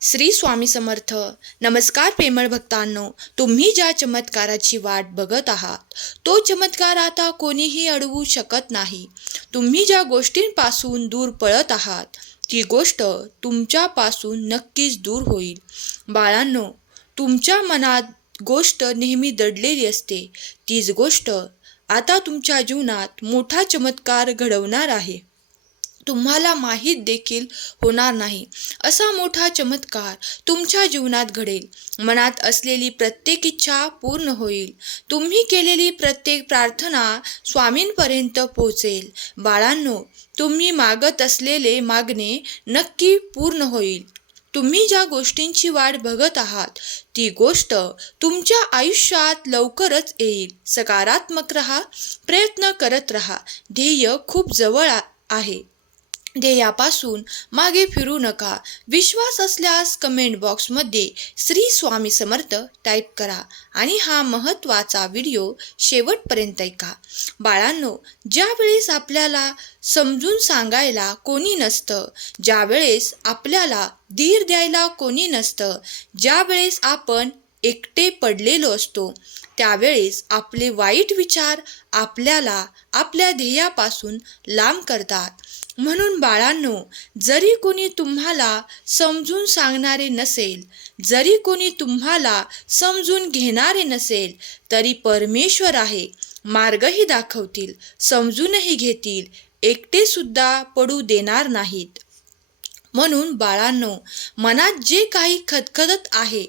श्री स्वामी समर्थ नमस्कार प्रेमळ भक्तांनो तुम्ही ज्या चमत्काराची वाट बघत आहात तो चमत्कार आता कोणीही अडवू शकत नाही. तुम्ही ज्या गोष्टींपासून दूर पळत आहात ती गोष्ट तुमच्यापासून नक्कीच दूर होईल. बाळांनो तुमच्या मनात गोष्ट नेहमी दडलेली असते. तीच गोष्ट आता तुमच्या जीवनात मोठा चमत्कार घडवणार आहे. तुम्हाला माहीत देखील होणार नाही. असा मोठा चमत्कार तुमच्या जीवनात घडेल. मनात असलेली प्रत्येक इच्छा पूर्ण होईल. तुम्ही केलेली प्रत्येक प्रार्थना स्वामींपर्यंत पोहोचेल. बाळांनो तुम्ही मागत असलेले मागणे नक्की पूर्ण होईल. तुम्ही ज्या गोष्टींची वाट बघत आहात ती गोष्ट तुमच्या आयुष्यात लवकरच येईल. सकारात्मक रहा प्रयत्न करत रहा. ध्येय खूप जवळ आहे. ध्येयापासून मागे फिरू नका. विश्वास असल्यास कमेंट बॉक्समध्ये श्री स्वामी समर्थ टाईप करा आणि हा महत्त्वाचा व्हिडिओ शेवटपर्यंत ऐका. बाळांनो ज्यावेळेस आपल्याला समजून सांगायला कोणी नसतं ज्यावेळेस आपल्याला धीर द्यायला कोणी नसतं ज्यावेळेस आपण एकटे पडलेलो असतो त्यावेळेस आपले वाईट विचार आपल्याला आपल्या ध्येयापासून लांब करतात. म्हणून बाळांनो जरी कोणी तुम्हाला समजून सांगणारे नसेल जरी कोणी तुम्हाला समजून घेणारे नसेल तरी परमेश्वर आहे मार्गही दाखवतील समजूनही घेतील एकटेसुद्धा पडू देणार नाहीत. म्हणून बाळांनो मनात जे काही खदखदत आहे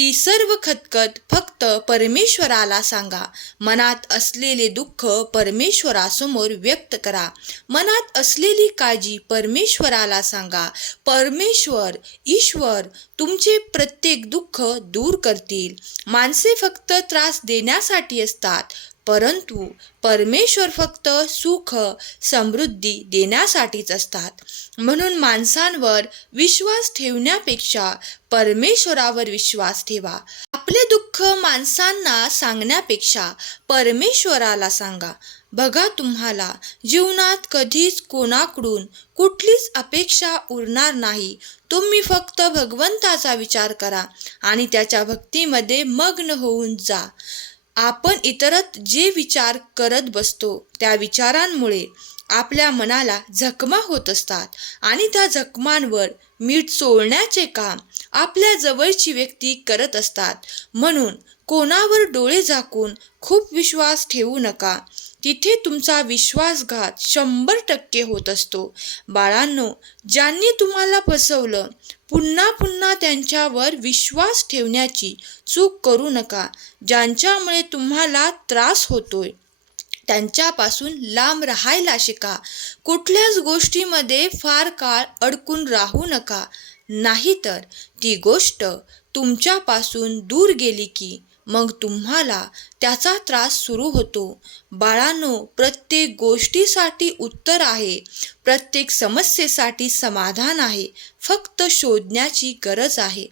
ती सर्व खतखत फक्त परमेश्वराला सांगा. मनात असलेले दुःख परमेश्वरासमोर व्यक्त करा. मनात असलेली काळजी परमेश्वराला सांगा. परमेश्वर ईश्वर तुमचे प्रत्येक दुःख दूर करतील. माणसे फक्त त्रास देण्यासाठी असतात परंतु परमेश्वर फक्त सुख समृद्धी देण्यासाठीच असतात. म्हणून माणसांवर विश्वास ठेवण्यापेक्षा परमेश्वरावर विश्वास ठेवा. आपले दुःख माणसांना सांगण्यापेक्षा परमेश्वराला सांगा. बघा तुम्हाला जीवनात कधीच कोणाकडून कुठलीच अपेक्षा उरणार नाही. तुम्ही फक्त भगवंताचा विचार करा आणि त्याच्या भक्तीमध्ये मग्न होऊन जा. आपण इतरत जे विचार करत बसतो त्या विचारांमुळे आपल्या मनाला जखमा होत असतात आणि त्या जखमांवर मीठ चोळण्याचे काम आपल्या जवळची व्यक्ती करत असतात. म्हणून कोणावर डोळे झाकून खूप विश्वास ठेवू नका. तिथे तुमचा विश्वासघात शंभर टक्के होत असतो. बाळांनो ज्यांनी तुम्हाला फसवलं पुन्हा पुन्हा त्यांच्यावर विश्वास ठेवण्याची चूक करू नका. ज्यांच्यामुळे तुम्हाला त्रास होतोय त्यांच्यापासून लांब राहायला शिका. कुठल्याच गोष्टीमध्ये फार काळ अडकून राहू नका. नाहीतर ती गोष्ट तुमच्यापासून दूर गेली की मग तुम्हाला त्याचा त्रास सुरू होतो. बाळांनो प्रत्येक गोष्टीसाठी उत्तर आहे. प्रत्येक समस्येसाठी समाधान आहे. फक्त शोधण्याची गरज आहे.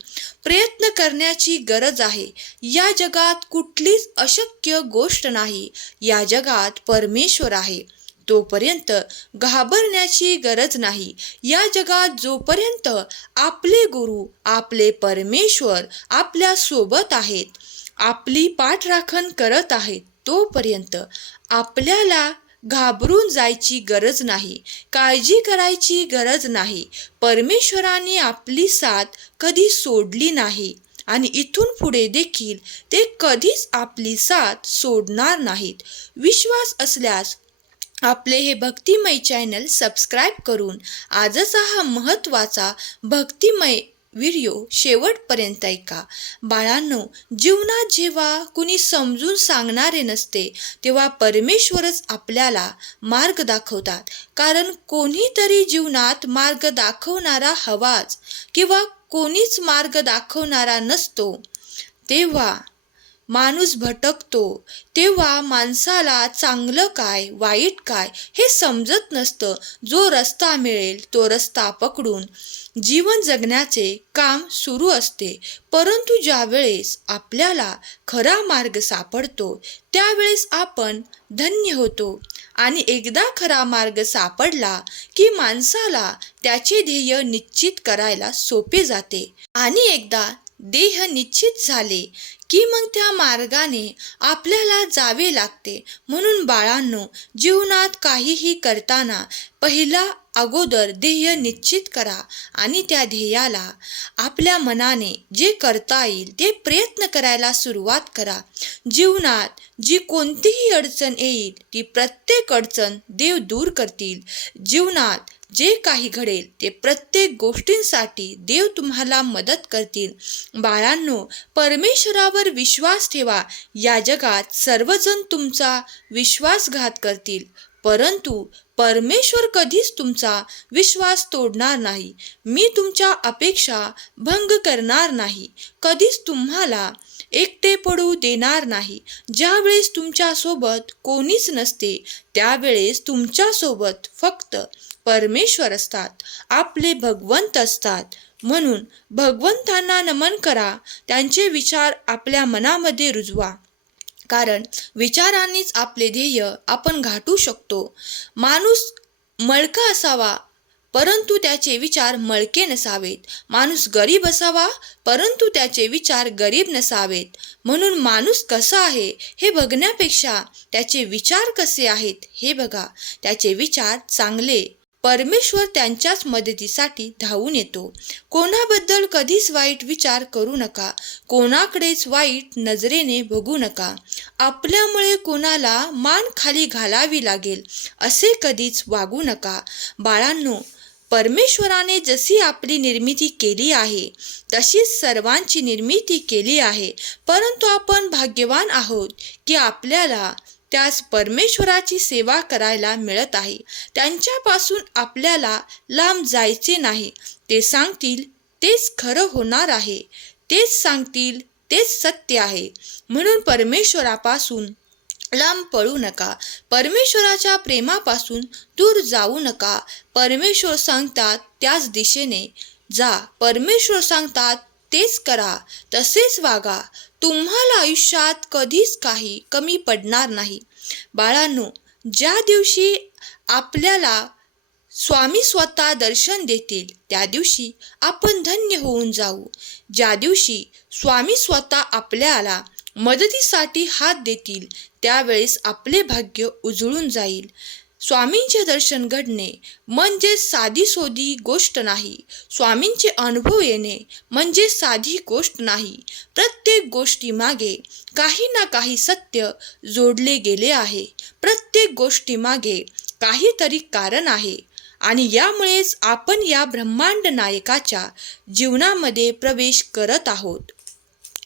प्रयत्न करण्याची गरज आहे. या जगात कुठलीच अशक्य गोष्ट नाही. या जगात परमेश्वर आहे. तोपर्यंत घाबरण्याची गरज नाही. या जगात जोपर्यंत आपले गुरु आपले परमेश्वर आपल्यासोबत आहेत आपली पाठराखण करत आहेत तोपर्यंत आपल्याला घाबरून जायची गरज नाही काळजी करायची गरज नाही. परमेश्वराने आपली साथ कधी सोडली नाही आणि इथून पुढे देखील ते कधीच आपली साथ सोडणार नाहीत. विश्वास असल्यास आपले हे भक्तिमय चॅनल सबस्क्राईब करून आजचा हा महत्त्वाचा भक्तिमय व्हिडिओ शेवटपर्यंत ऐका. बाळांनो जीवनात जेव्हा कुणी समजून सांगणारे नसते तेव्हा परमेश्वरच आपल्याला मार्ग दाखवतात. कारण कोणीतरी जीवनात मार्ग दाखवणारा हवाच किंवा कोणीच मार्ग दाखवणारा नसतो. तेव्हा माणूस भटकतो तेव्हा माणसाला चांगलं काय वाईट काय हे समजत नसतं. जो रस्ता मिळेल तो रस्ता पकडून जीवन जगण्याचे काम सुरू असते. परंतु ज्यावेळेस आपल्याला खरा मार्ग सापडतो त्यावेळेस आपण धन्य होतो. आणि एकदा खरा मार्ग सापडला की माणसाला त्याचे ध्येय निश्चित करायला सोपे जाते. आणि एकदा देह निश्चित झाले की मग त्या मार्गाने आपल्याला जावे लागते. म्हणून बाळांनो जीवनात काहीही करताना पहिला अगोदर ध्येय निश्चित करा आणि त्या ध्येयाला आपल्या मनाने जे करता येईल ते प्रयत्न करायला सुरुवात करा. जीवनात जी कोणतीही अडचण येईल ती प्रत्येक अडचण देव दूर करतील. जीवनात जे काही घडेल ते प्रत्येक गोष्टींसाठी देव तुम्हाला मदत करतील. बाळांनो परमेश्वरावर विश्वास ठेवा. या जगात सर्वजण तुमचा विश्वासघात करतील. परंतु परमेश्वर कधीच तुमचा विश्वास तोडणार नाही. मी तुमच्या अपेक्षा भंग करणार नाही. कधीच तुम्हाला एकटे पडू देणार नाही. ज्यावेळेस तुमच्यासोबत कोणीच नसते त्यावेळेस तुमच्यासोबत फक्त परमेश्वर असतात. आपले भगवंत असतात. म्हणून भगवंतांना नमन करा. त्यांचे विचार आपल्या मनामध्ये रुजवा. कारण विचारांनीच आपले ध्येय आपण गाठू शकतो. माणूस मळका असावा परंतु त्याचे विचार मळके नसावेत. माणूस गरीब असावा परंतु त्याचे विचार गरीब नसावेत. म्हणून माणूस कसा आहे हे बघण्यापेक्षा त्याचे विचार कसे आहेत हे बघा. त्याचे विचार चांगले परमेश्वर त्यांच्याच मदतीसाठी धावून येतो. कोणाबद्दल कधीच वाईट विचार करू नका. कोणाकडेच वाईट नजरेने बघू नका. आपल्यामुळे कोणाला मान खाली घालावी लागेल असे कधीच वागू नका. बाळांनो परमेश्वराने जशी आपली निर्मिती केली आहे तशीच सर्वांची निर्मिती केली आहे. परंतु आपण भाग्यवान आहोत की आपल्याला त्याच परमेश्वराची सेवा करायला मिळत आहे. त्यांच्यापासून आपल्याला लांब जायचे नाही. ते सांगतील तेच खरं होणार आहे. तेच सांगतील तेच सत्य आहे. म्हणून परमेश्वरापासून लांब पळू नका. परमेश्वराच्या प्रेमापासून दूर जाऊ नका. परमेश्वर सांगतात त्याच दिशेने जा. परमेश्वर सांगतात तेच करा तसेच वागा. तुम्हाला आयुष्यात कधीच काही कमी पडणार नाही. बाळांनो ज्या दिवशी आपल्याला स्वामी स्वतः दर्शन देतील त्या दिवशी आपण धन्य होऊन जाऊ. ज्या दिवशी स्वामी स्वतः आपल्याला मदतीसाठी हात देतील त्यावेळेस आपले भाग्य उजळून जाईल. स्वामींचे दर्शन घडणे म्हणजे साधी सोधी गोष्ट नाही. स्वामींचे अनुभव येणे म्हणजे साधी गोष्ट नाही. प्रत्येक गोष्टीमागे काही ना काही सत्य जोडले गेले आहे. प्रत्येक गोष्टीमागे काहीतरी कारण आहे. आणि यामुळेच आपण या ब्रह्मांड नायकाच्या जीवनामध्ये प्रवेश करत आहोत.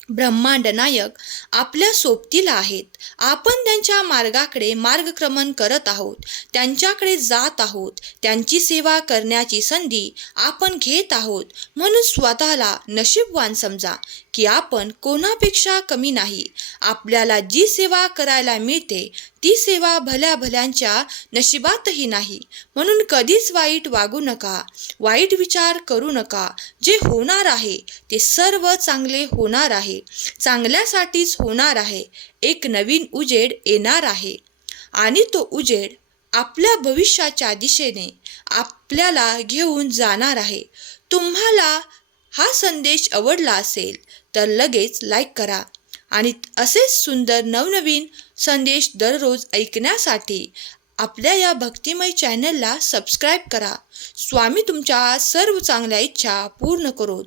ब्रह्मांड नायक आपल्या सोबतीला आहेत. आपण त्यांच्या मार्गाकडे मार्गक्रमण करत आहोत त्यांच्याकडे जात आहोत त्यांची सेवा करण्याची संधी आपण घेत आहोत. म्हणून स्वतःला नशीबवान समजा की आपण कोणापेक्षा कमी नाही. आपल्याला जी सेवा करायला मिळते ती सेवा भल्या भल्यांच्या नशिबातही नाही. म्हणून कधीच वाईट वागू नका वाईट विचार करू नका. जे होणार आहे ते सर्व चांगले होणार आहे. चांगल्यासाठीच होणार आहे. एक नवीन उजेड येणार आहे. आणि तो उजेड आपल्या भविष्याच्या दिशेने आपल्याला घेऊन जाणार आहे. तुम्हाला हा संदेश आवडला असेल तर लगेच लाईक करा. आणि असेच सुंदर नवनवीन संदेश दररोज ऐकण्यासाठी आपल्या या भक्तिमय चॅनलला सबस्क्राईब करा. स्वामी तुमच्या सर्व चांगल्या इच्छा पूर्ण करोत.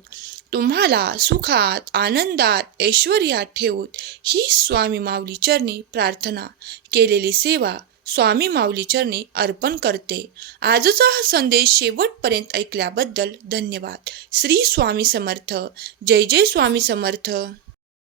तुम्हाला सुखात आनंदात ऐश्वर्यात ठेवूत ही स्वामी माऊली चरणी प्रार्थना केलेली सेवा स्वामी माऊली चरणी अर्पण करते. आजचा हा संदेश शेवटपर्यंत ऐकल्याबद्दल धन्यवाद. श्री स्वामी समर्थ. जय जय स्वामी समर्थ.